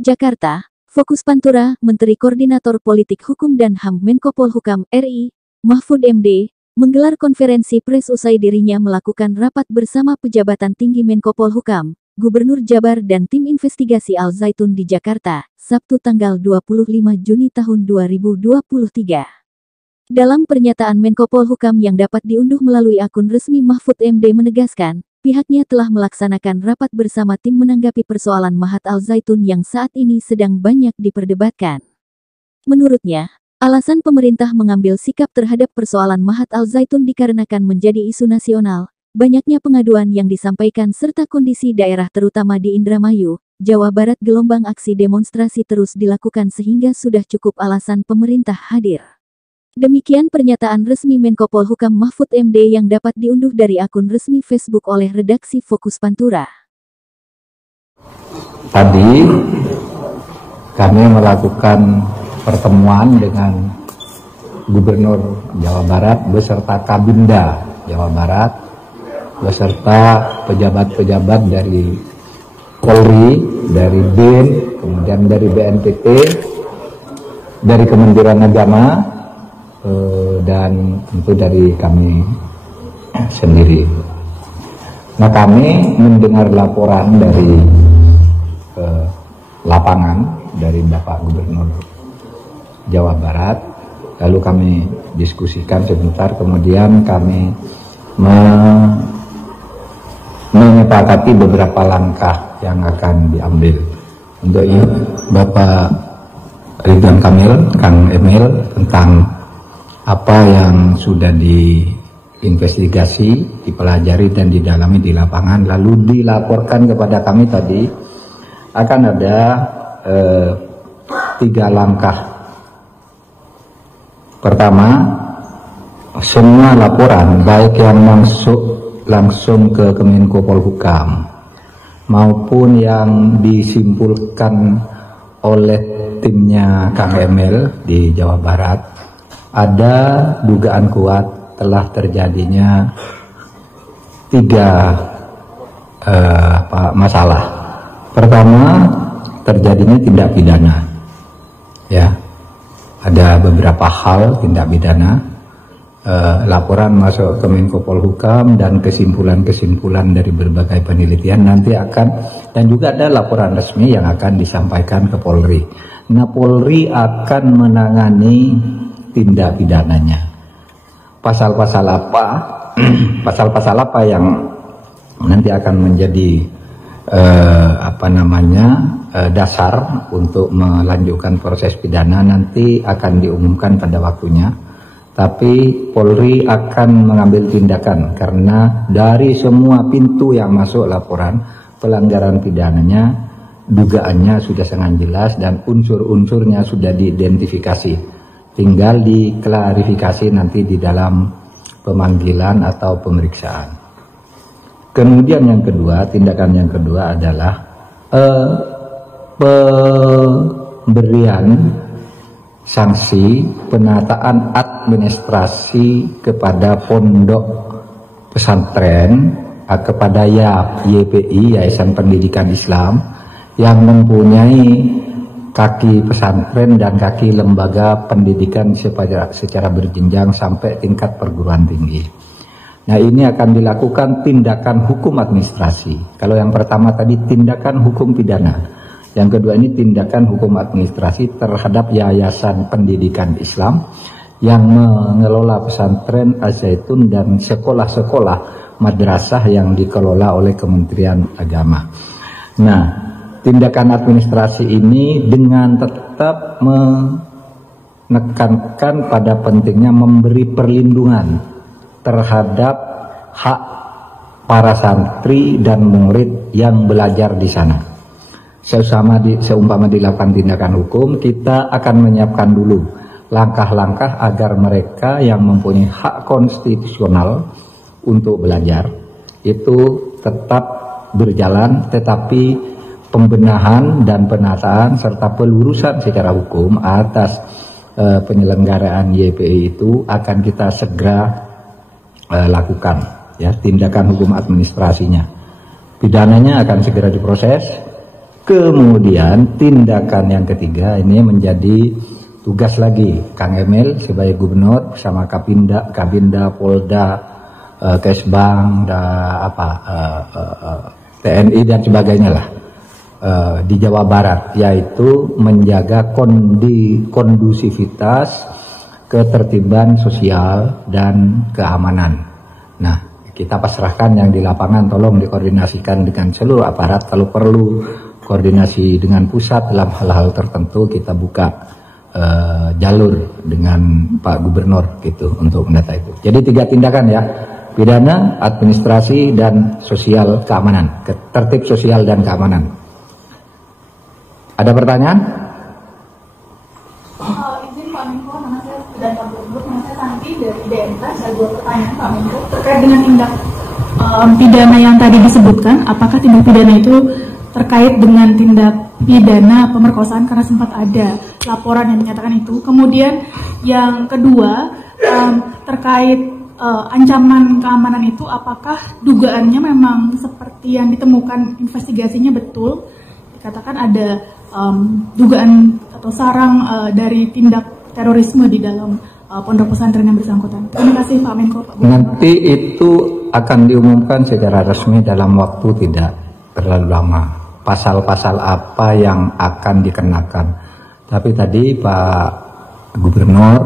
Jakarta, Fokus Pantura, Menteri Koordinator Politik Hukum dan HAM Menko Polhukam RI, Mahfud MD, menggelar konferensi pers usai dirinya melakukan rapat bersama pejabatan tinggi Menko Polhukam, Gubernur Jabar dan tim investigasi Al Zaitun di Jakarta, Sabtu tanggal 25 Juni tahun 2023. Dalam pernyataan Menko Polhukam yang dapat diunduh melalui akun resmi, Mahfud MD menegaskan, pihaknya telah melaksanakan rapat bersama tim menanggapi persoalan Mahat Al Zaitun yang saat ini sedang banyak diperdebatkan. Menurutnya, alasan pemerintah mengambil sikap terhadap persoalan Mahat Al Zaitun dikarenakan menjadi isu nasional, banyaknya pengaduan yang disampaikan serta kondisi daerah terutama di Indramayu, Jawa Barat. Gelombang aksi demonstrasi terus dilakukan sehingga sudah cukup alasan pemerintah hadir. Demikian pernyataan resmi Menko Polhukam Mahfud MD yang dapat diunduh dari akun resmi Facebook oleh redaksi Fokus Pantura. Tadi kami melakukan pertemuan dengan Gubernur Jawa Barat beserta Kabinda Jawa Barat beserta pejabat-pejabat dari Polri, dari BIN, kemudian dari BNPT, dari Kementerian Agama, dan tentu dari kami sendiri. Nah, kami mendengar laporan dari lapangan dari Bapak Gubernur Jawa Barat, lalu kami diskusikan sebentar, kemudian kami menyepakati beberapa langkah yang akan diambil. Untuk ini Bapak Ridwan Kamil, Kang Emil, tentang apa yang sudah diinvestigasi, dipelajari dan didalami di lapangan, lalu dilaporkan kepada kami tadi, akan ada 3 langkah. Pertama, semua laporan baik yang masuk langsung ke Kemenko Polhukam maupun yang disimpulkan oleh timnya Kang Emil di Jawa Barat, ada dugaan kuat telah terjadinya 3 masalah. Pertama, terjadinya tindak pidana. Ya, ada beberapa hal tindak pidana. Laporan masuk ke Menko Polhukam dan kesimpulan-kesimpulan dari berbagai penelitian nanti akan, dan juga ada laporan resmi yang akan disampaikan ke Polri. Nah, Polri akan menangani tindak pidananya. Pasal-pasal apa? Pasal-pasal apa yang nanti akan menjadi dasar untuk melanjutkan proses pidana nanti akan diumumkan pada waktunya. Tapi Polri akan mengambil tindakan karena dari semua pintu yang masuk laporan pelanggaran pidananya, dugaannya sudah sangat jelas dan unsur-unsurnya sudah diidentifikasi. Tinggal diklarifikasi nanti di dalam pemanggilan atau pemeriksaan. Kemudian yang kedua, tindakan yang kedua adalah pemberian sanksi penataan administrasi kepada pondok pesantren, kepada YPI, Yayasan Pendidikan Islam, yang mempunyai kaki pesantren dan kaki lembaga pendidikan secara berjenjang sampai tingkat perguruan tinggi. Nah, ini akan dilakukan tindakan hukum administrasi. Kalau yang pertama tadi tindakan hukum pidana, yang kedua ini tindakan hukum administrasi terhadap Yayasan Pendidikan Islam yang mengelola pesantren Al Zaitun dan sekolah-sekolah madrasah yang dikelola oleh Kementerian Agama. Nah, tindakan administrasi ini dengan tetap menekankan pada pentingnya memberi perlindungan terhadap hak para santri dan murid yang belajar di sana. Seumpama dilakukan tindakan hukum, kita akan menyiapkan dulu langkah-langkah agar mereka yang mempunyai hak konstitusional untuk belajar itu tetap berjalan, tetapi pembenahan dan penataan serta pelurusan secara hukum atas penyelenggaraan YPI itu akan kita segera lakukan, ya, tindakan hukum administrasinya. Pidananya akan segera diproses, Kemudian tindakan yang ketiga ini menjadi tugas lagi Kang Emil sebagai gubernur bersama Kabinda, Polda, Kesbang, TNI dan sebagainya lah di Jawa Barat, yaitu menjaga kondusivitas, ketertiban sosial dan keamanan. Nah, kita pasrahkan yang di lapangan, tolong dikoordinasikan dengan seluruh aparat, kalau perlu koordinasi dengan pusat dalam hal-hal tertentu, kita buka jalur dengan Pak Gubernur gitu untuk mendata itu. Jadi 3 tindakan ya, pidana, administrasi, dan sosial keamanan, tertib sosial dan keamanan. Ada pertanyaan? Izin Pak Menko, nama saya dan Pak Gubernur, nama saya Santi dari DMK. Saya 2 pertanyaan Pak Menko terkait dengan tindak pidana yang tadi disebutkan. Apakah tindak pidana itu terkait dengan tindak pidana pemerkosaan, karena sempat ada laporan yang menyatakan itu. Kemudian yang kedua, terkait ancaman keamanan itu, apakah dugaannya memang seperti yang ditemukan investigasinya betul? Dikatakan ada dugaan atau sarang dari tindak terorisme di dalam pondok pesantren yang bersangkutan. Terima kasih Pak Menko. Nanti itu akan diumumkan secara resmi dalam waktu tidak terlalu lama. Pasal-pasal apa yang akan dikenakan. Tapi tadi Pak Gubernur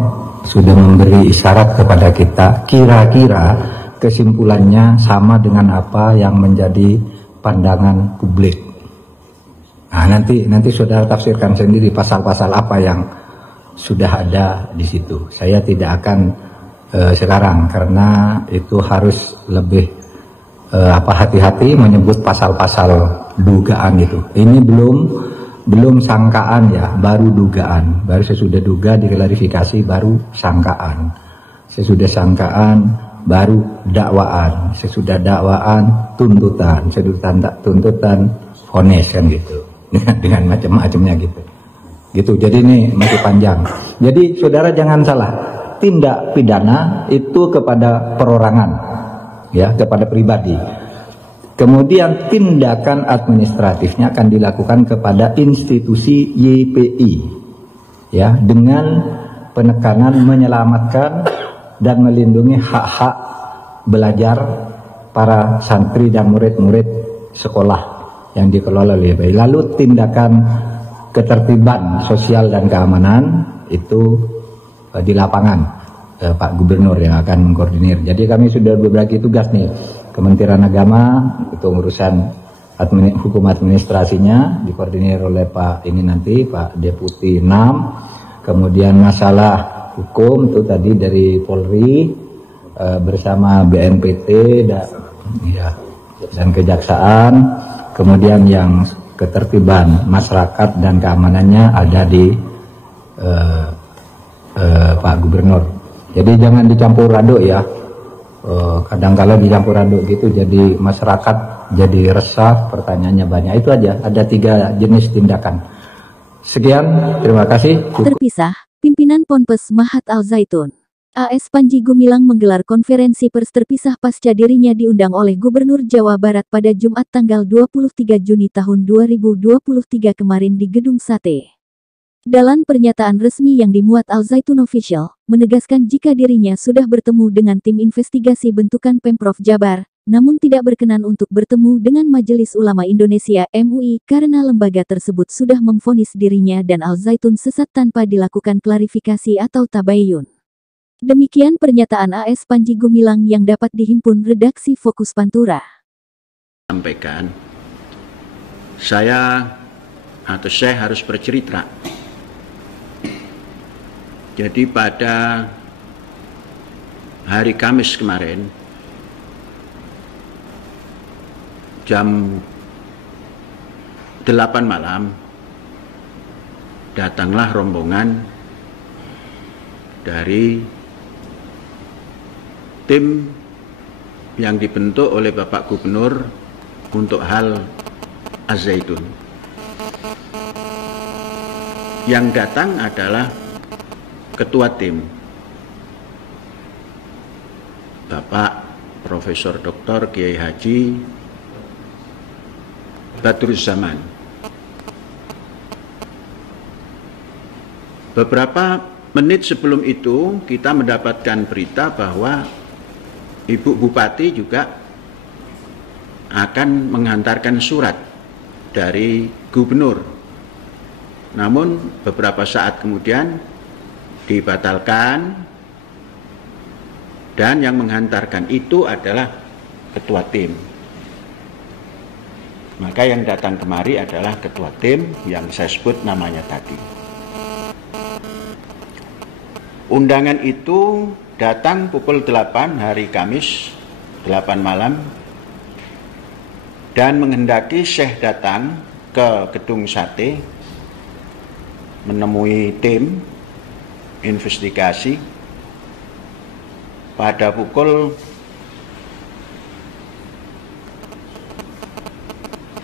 sudah memberi isyarat kepada kita, kira-kira kesimpulannya sama dengan apa yang menjadi pandangan publik. Nah, nanti saudara tafsirkan sendiri pasal-pasal apa yang sudah ada di situ. Saya tidak akan sekarang, karena itu harus lebih hati-hati menyebut pasal-pasal dugaan itu. Ini belum sangkaan ya, baru dugaan. Baru sesudah duga diklarifikasi, baru sangkaan. Sesudah sangkaan baru dakwaan. Sesudah dakwaan tuntutan. Sesudah tuntutan vonis kan gitu. Dengan macam-macamnya gitu. Gitu. Jadi ini masih panjang. Jadi saudara jangan salah. Tindak pidana itu kepada perorangan, ya, kepada pribadi. Kemudian tindakan administratifnya akan dilakukan kepada institusi YPI, ya, dengan penekanan menyelamatkan dan melindungi hak-hak belajar para santri dan murid-murid sekolah yang dikelola oleh YPI. Lalu tindakan ketertiban sosial dan keamanan itu di lapangan. Pak Gubernur yang akan mengkoordinir. Jadi kami sudah berbagi tugas nih. Kementerian Agama itu urusan hukum administrasinya dikoordinir oleh Pak Deputi 6. Kemudian masalah hukum itu tadi dari Polri bersama BNPT dan Kejaksaan. Kemudian yang ketertiban masyarakat dan keamanannya ada di Pak Gubernur. Jadi jangan dicampur aduk ya. Kadang-kala dicampur aduk gitu, jadi masyarakat jadi resah, pertanyaannya banyak. Itu aja, ada 3 jenis tindakan. Sekian, terima kasih. Terpisah, pimpinan Ponpes Mahat Al Zaitun, AS Panji Gumilang menggelar konferensi pers terpisah pasca dirinya diundang oleh Gubernur Jawa Barat pada Jumat tanggal 23 Juni tahun 2023 kemarin di Gedung Sate. Dalam pernyataan resmi yang dimuat Al Zaitun Official, menegaskan jika dirinya sudah bertemu dengan tim investigasi bentukan Pemprov Jabar, namun tidak berkenan untuk bertemu dengan Majelis Ulama Indonesia (MUI) karena lembaga tersebut sudah memvonis dirinya dan Al Zaitun sesat tanpa dilakukan klarifikasi atau tabayun. Demikian pernyataan AS Panji Gumilang yang dapat dihimpun redaksi Fokus Pantura. Sampaikan, saya harus bercerita. Jadi pada hari Kamis kemarin, jam 8 malam, datanglah rombongan dari tim yang dibentuk oleh Bapak Gubernur untuk hal Az-Zaitun. Yang datang adalah Ketua Tim, Bapak Profesor Dr. Kiai Haji Badruz Zaman, Beberapa menit sebelum itu kita mendapatkan berita bahwa Ibu Bupati juga akan menghantarkan surat dari gubernur. Namun beberapa saat kemudian dibatalkan, dan yang menghantarkan itu adalah ketua tim. Maka yang datang kemari adalah ketua tim yang saya sebut namanya tadi. Undangan itu datang pukul 8 hari Kamis, 8 malam, dan menghendaki Syekh datang ke gedung sate menemui tim investigasi pada pukul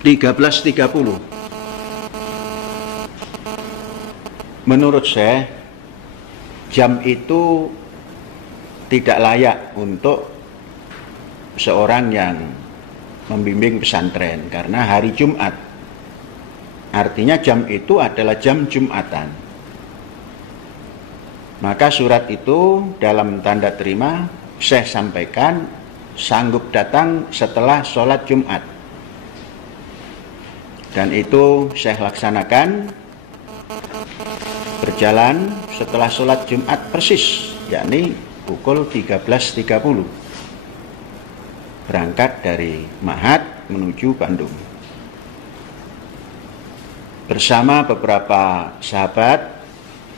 13.30. Menurut saya jam itu tidak layak untuk seorang yang membimbing pesantren karena hari Jumat. Artinya jam itu adalah jam Jumatan. Maka surat itu dalam tanda terima Syekh sampaikan sanggup datang setelah sholat Jumat. Dan itu Syekh laksanakan, berjalan setelah sholat Jumat persis, yakni pukul 13.30. Berangkat dari Mahat menuju Bandung. Bersama beberapa sahabat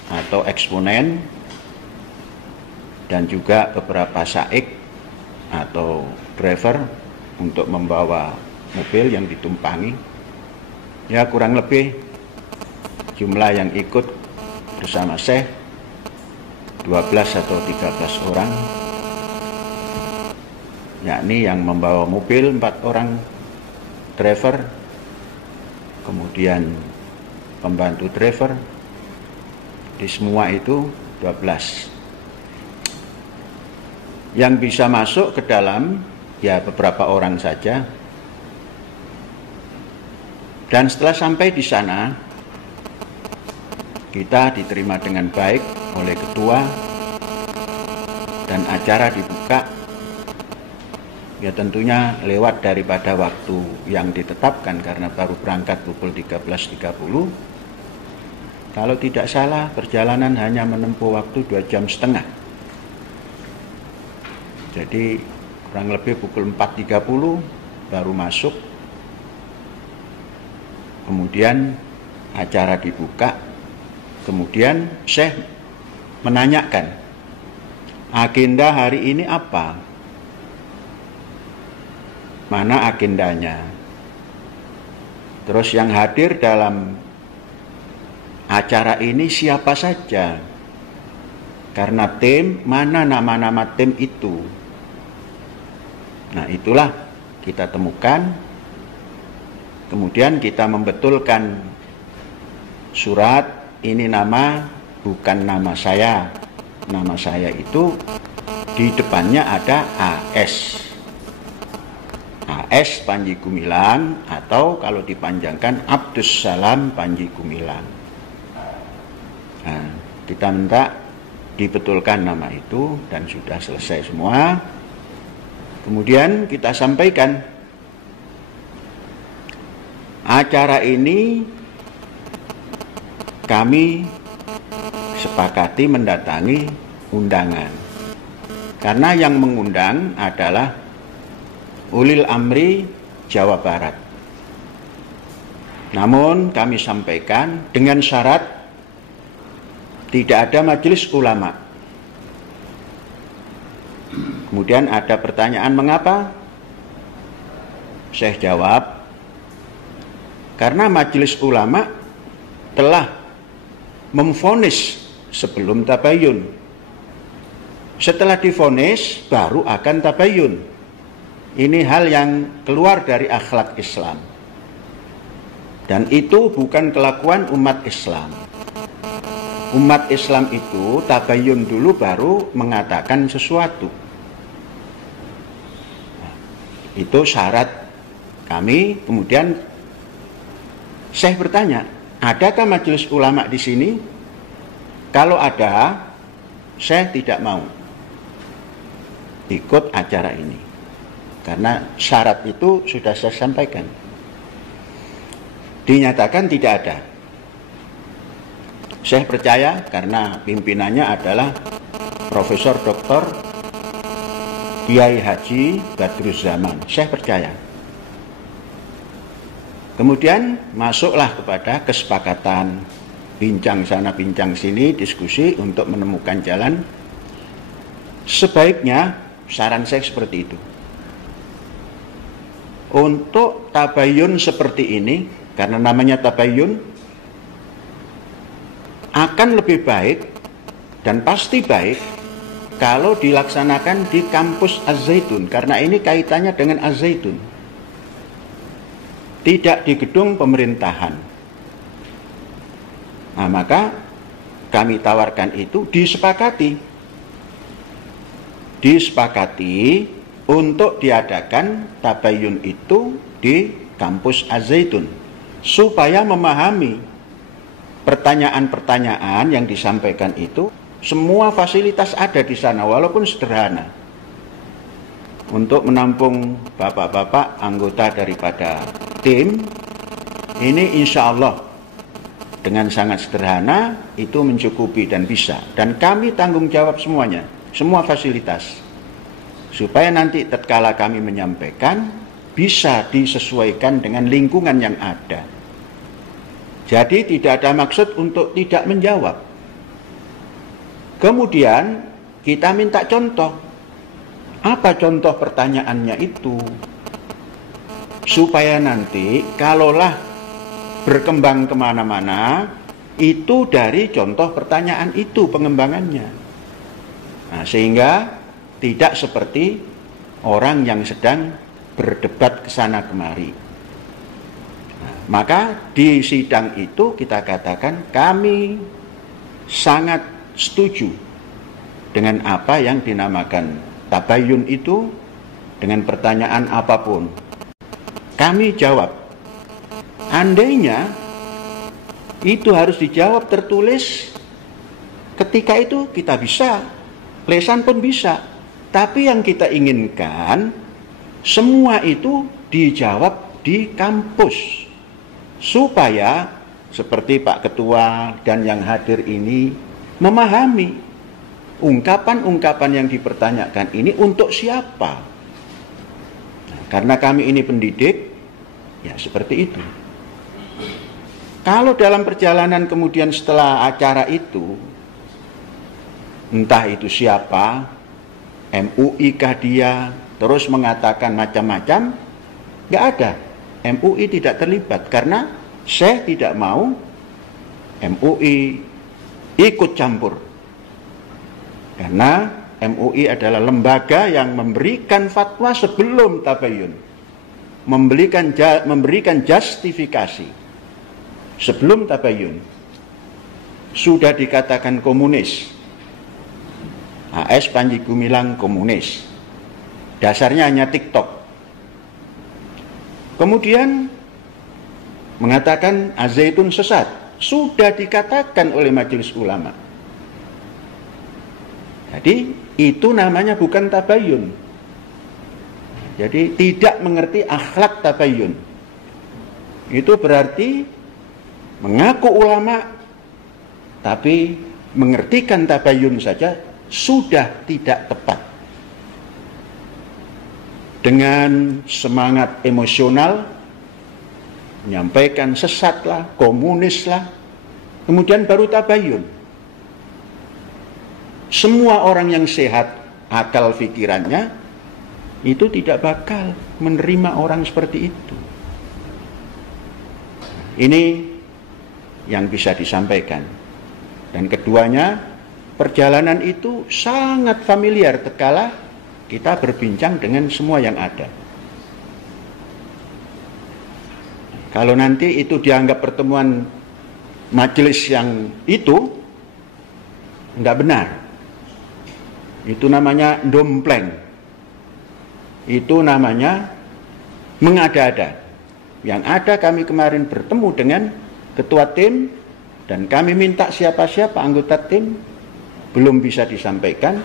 atau eksponen dan juga beberapa saik atau driver untuk membawa mobil yang ditumpangi. Ya kurang lebih jumlah yang ikut bersama Syekh 12 atau 13 orang, yakni yang membawa mobil 4 orang driver, kemudian pembantu driver, di semua itu 12. Yang bisa masuk ke dalam ya beberapa orang saja. Dan setelah sampai di sana, kita diterima dengan baik oleh ketua dan acara dibuka. Ya tentunya lewat daripada waktu yang ditetapkan karena baru berangkat pukul 13.30. Kalau tidak salah perjalanan hanya menempuh waktu 2,5 jam. Jadi kurang lebih pukul 4.30 baru masuk. Kemudian acara dibuka. Kemudian Syekh menanyakan, agenda hari ini apa? Mana agendanya? Terus yang hadir dalam acara ini siapa saja? Karena tim, mana nama-nama tim itu? Nah itulah kita temukan. Kemudian kita membetulkan surat, ini nama bukan nama saya. Nama saya itu di depannya ada AS. AS Panji Gumilang atau kalau dipanjangkan Abdus Salam Panji Gumilang. Nah, kita minta dibetulkan nama itu dan sudah selesai semua. Kemudian kita sampaikan acara ini kami sepakati mendatangi undangan. Karena yang mengundang adalah Ulil Amri Jawa Barat. Namun kami sampaikan dengan syarat tidak ada majelis ulama. Kemudian ada pertanyaan mengapa? Syekh jawab, karena majelis ulama telah memvonis sebelum tabayun. Setelah divonis baru akan tabayun. Ini hal yang keluar dari akhlak Islam. Dan itu bukan kelakuan umat Islam. Umat Islam itu tabayun dulu baru mengatakan sesuatu. Itu syarat kami. Kemudian Syekh bertanya, adakah majelis ulama di sini? Kalau ada, saya tidak mau ikut acara ini. Karena syarat itu sudah saya sampaikan. Dinyatakan tidak ada. Saya percaya karena pimpinannya adalah Profesor Dr. Kiai Haji Badruzzaman. Saya percaya. Kemudian masuklah kepada kesepakatan, bincang sana bincang sini, diskusi untuk menemukan jalan. Sebaiknya saran saya seperti itu. Untuk tabayun seperti ini, karena namanya tabayun, akan lebih baik dan pasti baik kalau dilaksanakan di kampus Az-Zaitun, karena ini kaitannya dengan Az-Zaitun, tidak di gedung pemerintahan. Nah, maka kami tawarkan itu disepakati untuk diadakan tabayun itu di kampus Az-Zaitun, supaya memahami pertanyaan-pertanyaan yang disampaikan itu. Semua fasilitas ada di sana walaupun sederhana, untuk menampung bapak-bapak anggota daripada tim ini. Insya Allah dengan sangat sederhana itu mencukupi dan bisa, dan kami tanggung jawab semuanya, semua fasilitas, supaya nanti tatkala kami menyampaikan bisa disesuaikan dengan lingkungan yang ada. Jadi tidak ada maksud untuk tidak menjawab. Kemudian kita minta contoh. Apa contoh pertanyaannya itu? Supaya nanti kalaulah berkembang kemana-mana, itu dari contoh pertanyaan itu pengembangannya. Nah, sehingga tidak seperti orang yang sedang berdebat kesana kemari. Nah, maka di sidang itu kita katakan kami sangat setuju dengan apa yang dinamakan tabayun itu, dengan pertanyaan apapun. Kami jawab. Andainya itu harus dijawab tertulis, ketika itu kita bisa, lesan pun bisa. Tapi yang kita inginkan, semua itu dijawab di kampus, supaya seperti Pak Ketua dan yang hadir ini memahami ungkapan-ungkapan yang dipertanyakan ini untuk siapa. Nah, karena kami ini pendidik, ya seperti itu. Kalau dalam perjalanan kemudian setelah acara itu, entah itu siapa, MUI kah dia, terus mengatakan macam-macam, nggak ada. MUI tidak terlibat, karena saya tidak mau MUI ikut campur. Karena MUI adalah lembaga yang memberikan fatwa sebelum tabayun, memberikan justifikasi sebelum tabayun. Sudah dikatakan komunis, AS Panji Gumilang komunis, dasarnya hanya TikTok. Kemudian mengatakan Az-Zaitun sesat, sudah dikatakan oleh Majelis Ulama. Jadi itu namanya bukan tabayun. Jadi tidak mengerti akhlak tabayun. Itu berarti mengaku ulama tapi mengertikan tabayun saja sudah tidak tepat. Dengan semangat emosional menyampaikan sesatlah, komunislah, kemudian baru tabayun. Semua orang yang sehat akal pikirannya itu tidak bakal menerima orang seperti itu. Ini yang bisa disampaikan. Dan keduanya, perjalanan itu sangat familiar tatkala kita berbincang dengan semua yang ada. Kalau nanti itu dianggap pertemuan majelis yang itu, enggak benar. Itu namanya dompleng. Itu namanya mengada-ada. Yang ada kami kemarin bertemu dengan ketua tim Dan kami minta siapa-siapa anggota tim, belum bisa disampaikan,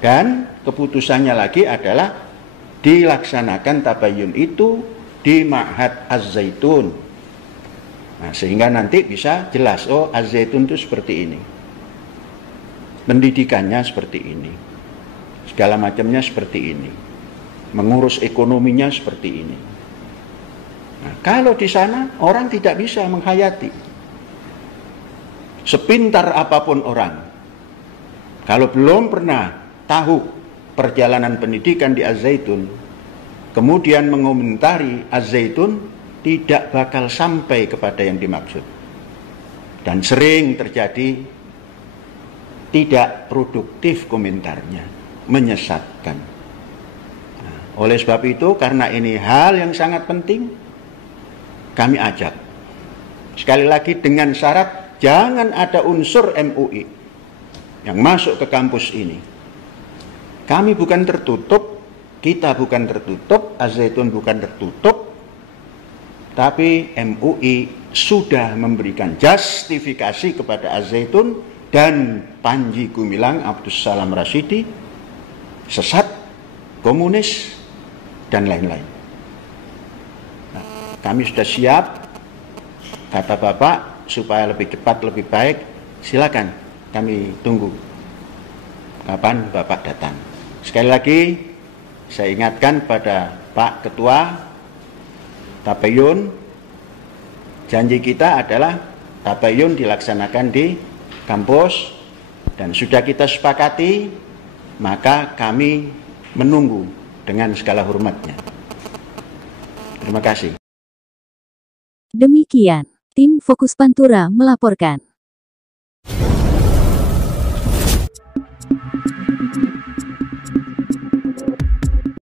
dan keputusannya lagi adalah dilaksanakan tabayun itu di Ma'had Az-Zaitun. Nah, sehingga nanti bisa jelas, oh Az-Zaitun itu seperti ini, pendidikannya seperti ini, segala macamnya seperti ini, mengurus ekonominya seperti ini. Nah, kalau di sana orang tidak bisa menghayati, sepintar apapun orang, kalau belum pernah tahu perjalanan pendidikan di Az-Zaitun, kemudian mengomentari Az-Zaitun, tidak bakal sampai kepada yang dimaksud. Dan sering terjadi tidak produktif komentarnya, menyesatkan. Nah, oleh sebab itu, karena ini hal yang sangat penting, kami ajak. Sekali lagi dengan syarat, jangan ada unsur MUI yang masuk ke kampus ini. Kami bukan tertutup, kita bukan tertutup, Az-Zaitun bukan tertutup, tapi MUI sudah memberikan justifikasi kepada Az-Zaitun dan Panji Gumilang Abdus Salam Rasyidi, sesat, komunis, dan lain-lain. Nah, kami sudah siap, kata Bapak, supaya lebih cepat, lebih baik, silakan kami tunggu kapan Bapak datang. Sekali lagi, saya ingatkan pada Pak Ketua Tabayun, janji kita adalah Tabayun dilaksanakan di kampus, dan sudah kita sepakati, maka kami menunggu dengan segala hormatnya. Terima kasih. Demikian, tim Fokus Pantura melaporkan.